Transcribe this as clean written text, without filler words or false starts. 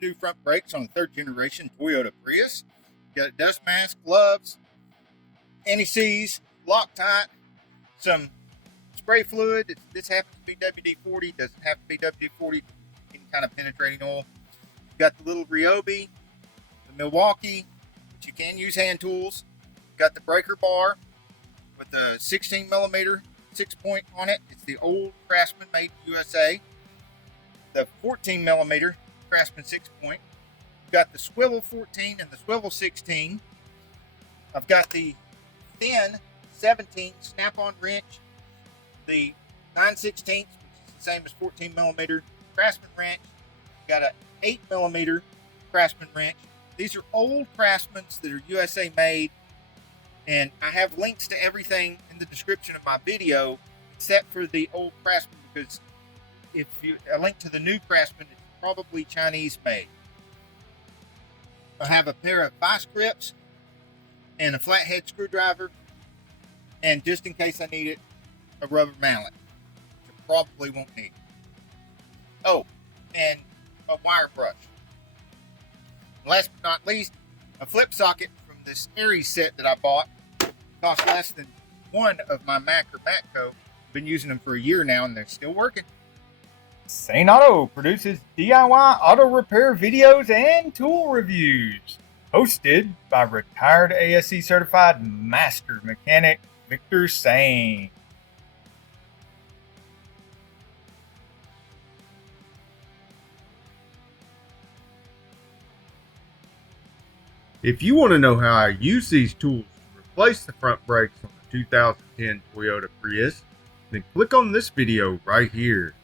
to do front brakes on a third generation Toyota Prius. Got a dust mask, gloves, anti-seize, Loctite, some spray fluid. This happens to be WD-40, doesn't have to be WD-40, any kind of penetrating oil. Got the little Ryobi, the Milwaukee, but you can use hand tools. Got the breaker bar with a 16 millimeter 6-point on it. It's the old Craftsman made USA. The 14 millimeter Craftsman 6-point. Got the swivel 14 and the swivel 16. I've got the thin 17 snap-on wrench, the 9/16, which is the same as 14 millimeter Craftsman wrench. Got an 8 millimeter Craftsman wrench. These are old Craftsmans that are USA made, and I have links to everything in the description of my video except for the old Craftsman, because if you a link to the new Craftsman, it's probably Chinese made. I have a pair of vice grips and a flathead screwdriver, and just in case I need it, a rubber mallet, which I probably won't need. Oh, and a wire brush. Last but not least, a flip socket from this Aries set that I bought. Cost less than one of my Mac or Matco. Been using them for a year now, and they're still working. Sane Auto produces DIY auto repair videos and tool reviews. Hosted by retired ASE certified master mechanic Victor Sane. If you want to know how I use these tools to replace the front brakes on the 2010 Toyota Prius, then click on this video right here.